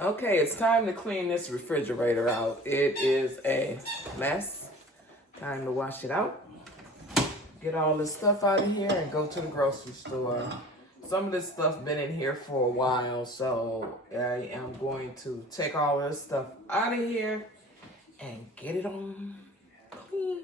Okay, it's time to clean this refrigerator out. It is a mess. Time to wash it out. Get all this stuff out of here and go to the grocery store. Some of this stuff been in here for a while, so I am going to take all this stuff out of here and get it on clean.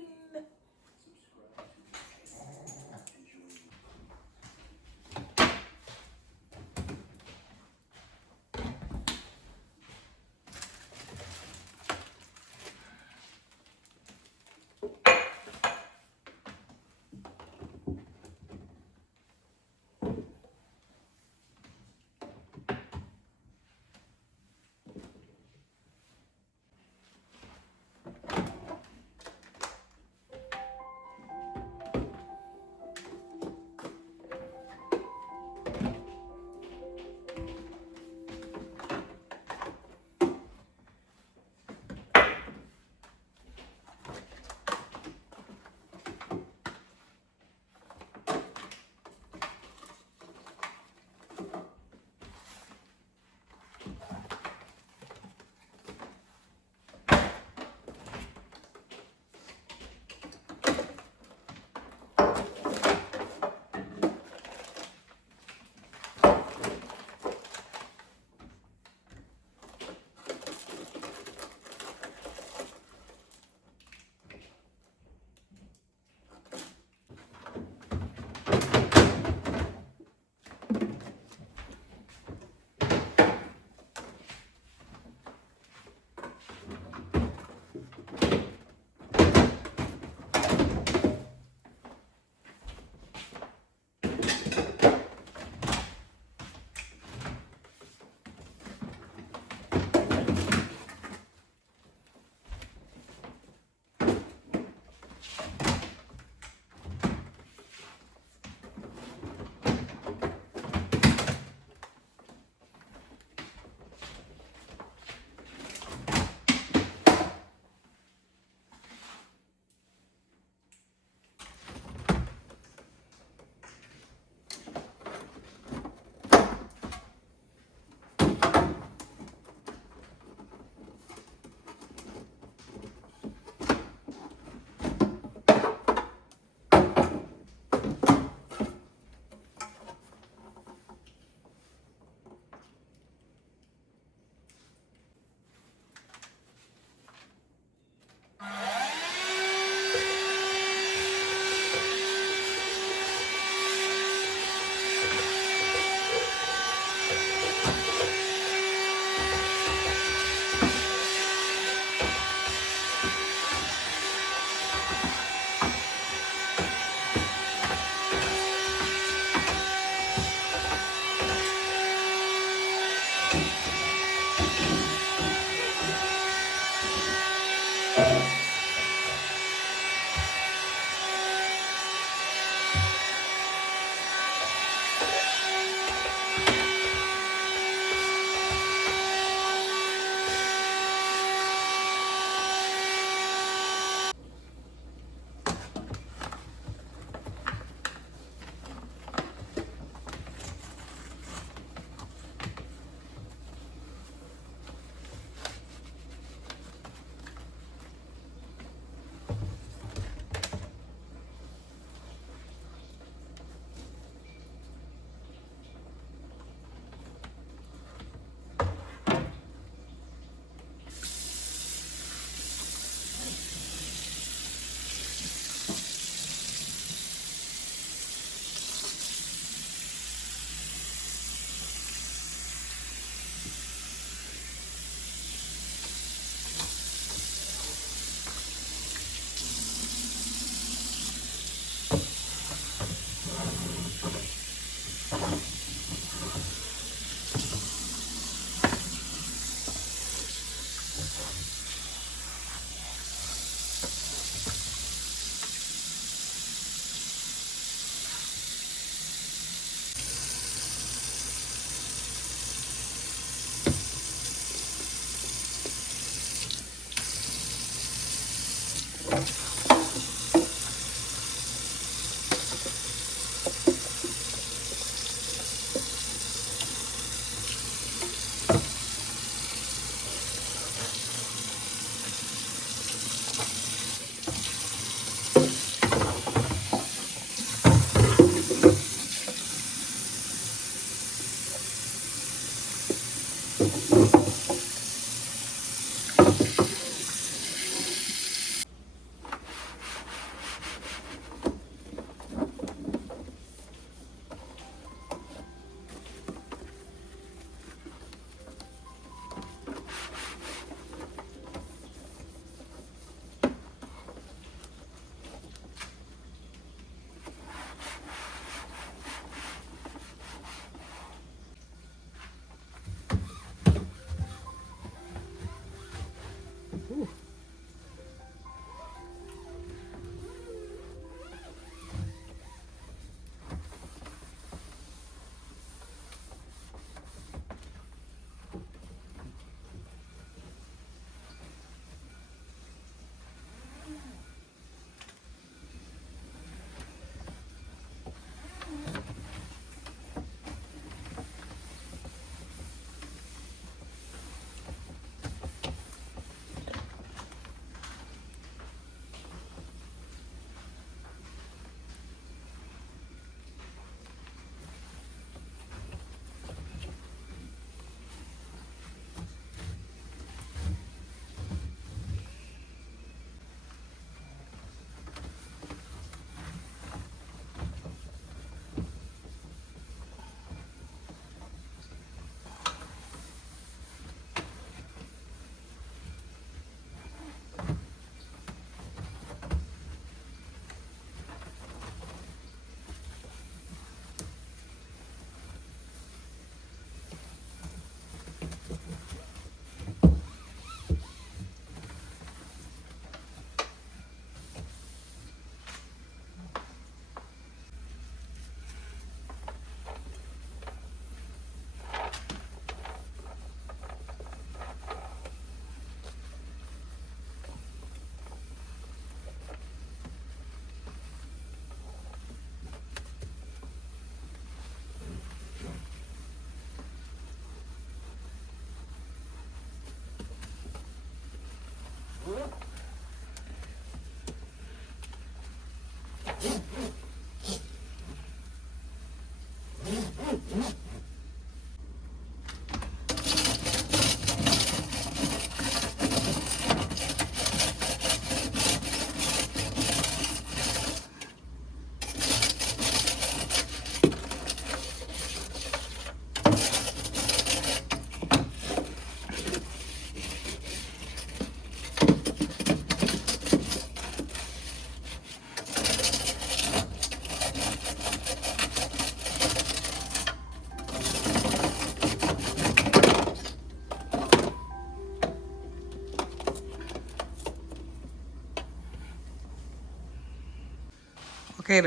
Okay,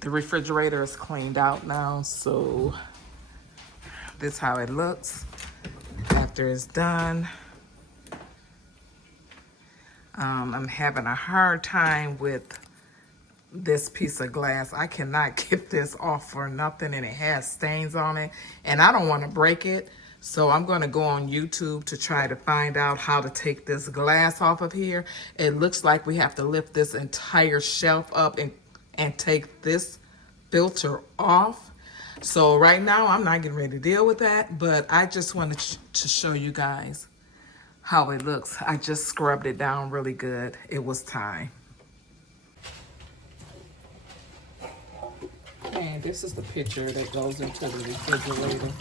the refrigerator is cleaned out now, so this is how it looks after it's done. I'm having a hard time with this piece of glass. I cannot get this off for nothing, and it has stains on it, and I don't want to break it. So I'm going to go on YouTube to try to find out how to take this glass off of here. It looks like we have to lift this entire shelf up and take this filter off. So right now I'm not getting ready to deal with that, but I just wanted to show you guys how it looks. I just scrubbed it down really good. It was time. And this is the pitcher that goes into the refrigerator.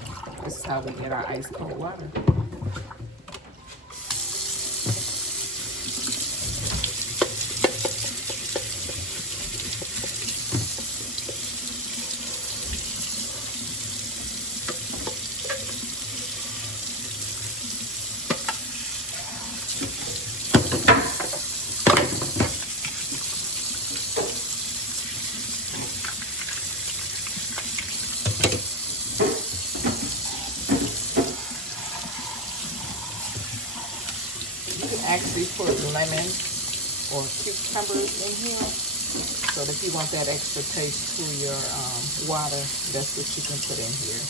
This is how we get our ice cold water. Actually put lemon or cucumbers in here, so that if you want that extra taste to your water, that's what you can put in here.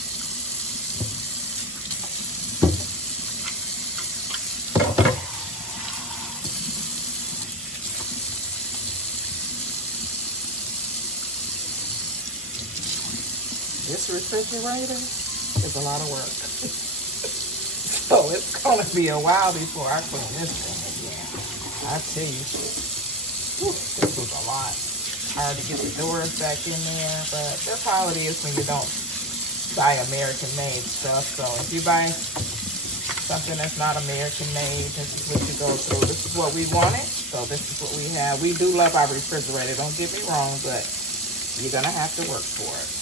This refrigerator is a lot of work. So it's gonna be a while before I clean this thing again. I tell you, whew, this was a lot. Hard to get the doors back in there, but that's how it is when you don't buy American made stuff. So if you buy something that's not American made, this is what you go through. This is what we wanted, so this is what we have. We do love our refrigerator, don't get me wrong, but you're gonna have to work for it.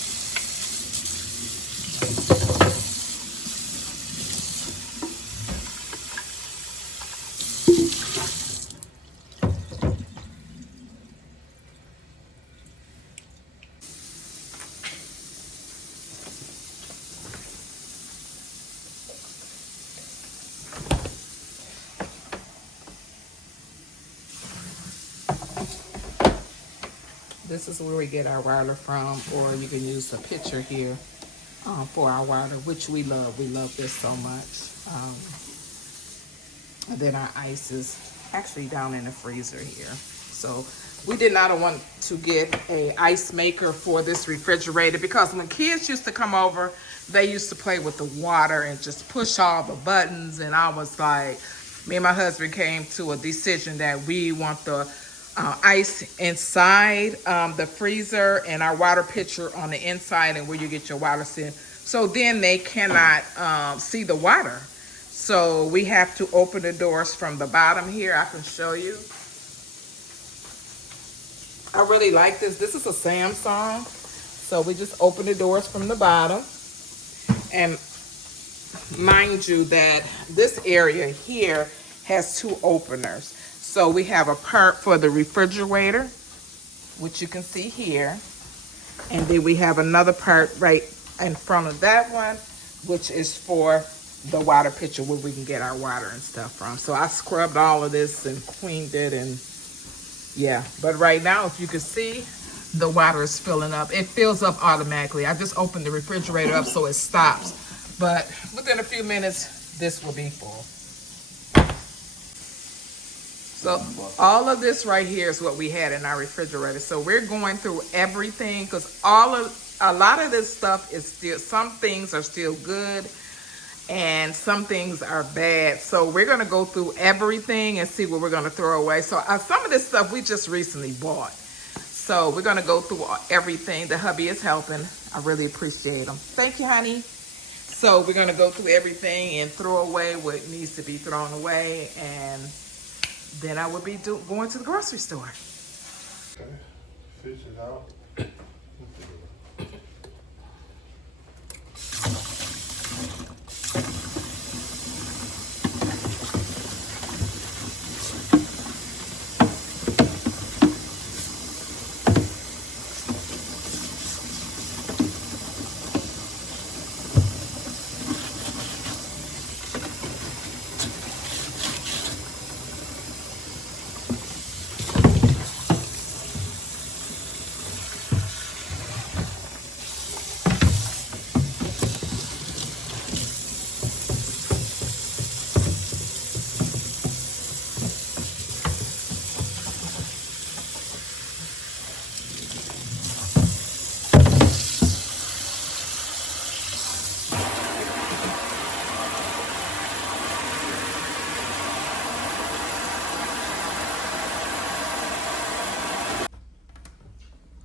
This is where we get our water from, or you can use the pitcher here for our water, which we love. We love this so much. And then our ice is actually down in the freezer here. So we did not want to get a ice maker for this refrigerator, because when kids used to come over, they used to play with the water and just push all the buttons. And I was like, me and my husband came to a decision that we want the ice inside the freezer and our water pitcher on the inside, and where you get your water in. So then they cannot see the water. So we have to open the doors from the bottom here. I can show you. I really like this. This is a Samsung. So we just open the doors from the bottom. And mind you that this area here has two openers. So we have a part for the refrigerator, which you can see here. And then we have another part right in front of that one, which is for the water pitcher, where we can get our water and stuff from. So I scrubbed all of this and cleaned it, and yeah. But right now, if you can see, the water is filling up. It fills up automatically. I just opened the refrigerator up so it stops. But within a few minutes, this will be full. So all of this right here is what we had in our refrigerator. So we're going through everything, because a lot of this stuff is still, some things are still good and some things are bad. So we're going to go through everything and see what we're going to throw away. So some of this stuff we just recently bought. So we're going to go through everything. The hubby is helping. I really appreciate him. Thank you, honey. So we're going to go through everything and throw away what needs to be thrown away, and then I would be going to the grocery store. Okay. Fish is out.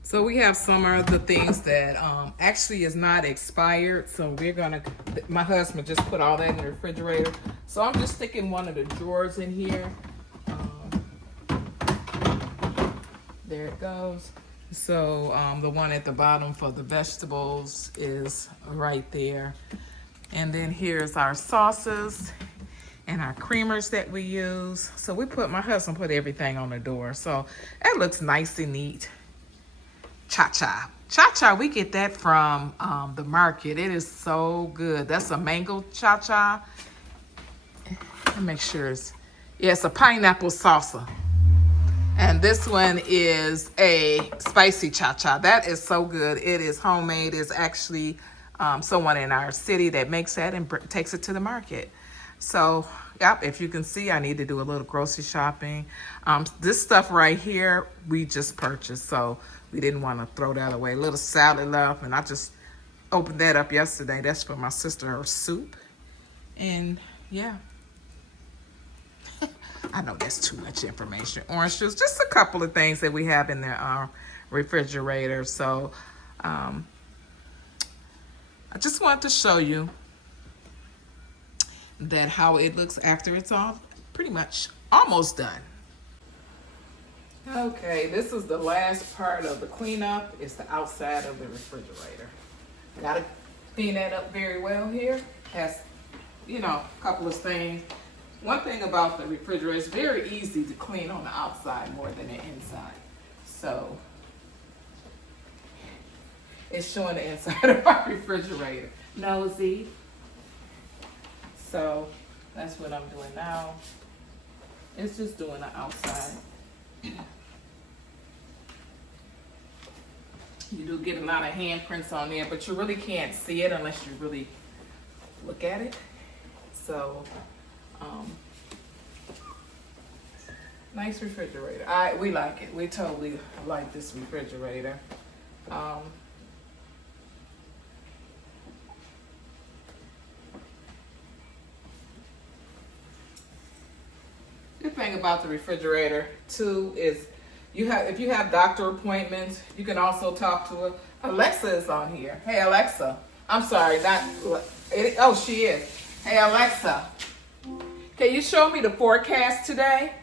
So we have some of the things that actually is not expired. So we're gonna, my husband just put all that in the refrigerator. So I'm just sticking one of the drawers in here. There it goes. So the one at the bottom for the vegetables is right there. And then here's our sauces and our creamers that we use. So my husband put everything on the door. So that looks nice and neat. Cha-cha. Cha-cha, we get that from the market. It is so good. That's a mango cha-cha. Let me make sure it's a pineapple salsa. And this one is a spicy cha-cha. That is so good. It is homemade. It's actually someone in our city that makes that and takes it to the market. So, yep, if you can see, I need to do a little grocery shopping. This stuff right here, we just purchased, so we didn't want to throw that away. A little salad left, and I just opened that up yesterday. That's for my sister, her soup. And, yeah. I know that's too much information. Orange juice, just a couple of things that we have in the refrigerator. So I just wanted to show you that how it looks after it's all pretty much almost done. Okay, this is the last part of the cleanup. It's the outside of the refrigerator. Gotta clean that up very well here. Has, a couple of things. One thing about the refrigerator, it's very easy to clean on the outside more than the inside. So it's showing the inside of our refrigerator. Nosy. So that's what I'm doing now. It's just doing the outside. You do get a lot of handprints on there, but you really can't see it unless you really look at it. So nice refrigerator. We like it. We totally like this refrigerator. Good thing about the refrigerator too is if you have doctor appointments, you can also talk to her. Alexa is on here. Hey Alexa. I'm sorry, she is. Hey Alexa. Can you show me the forecast today?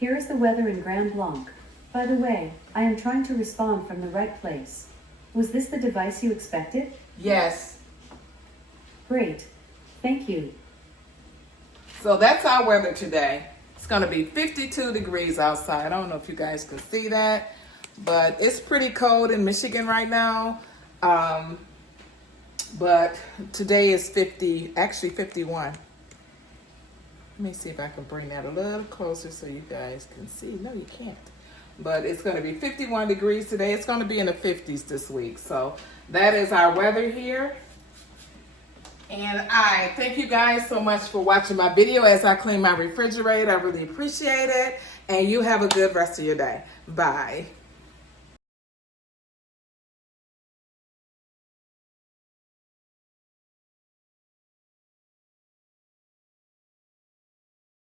Here is the weather in Grand Blanc. By the way, I am trying to respond from the right place. Was this the device you expected? Yes. Great. Thank you. So that's our weather today. It's going to be 52 degrees outside. I don't know if you guys can see that, but it's pretty cold in Michigan right now. But today is 51. Let me see if I can bring that a little closer so you guys can see. No, you can't. But it's going to be 51 degrees today. It's going to be in the 50s this week. So that is our weather here. And I thank you guys so much for watching my video as I clean my refrigerator. I really appreciate it. And you have a good rest of your day. Bye.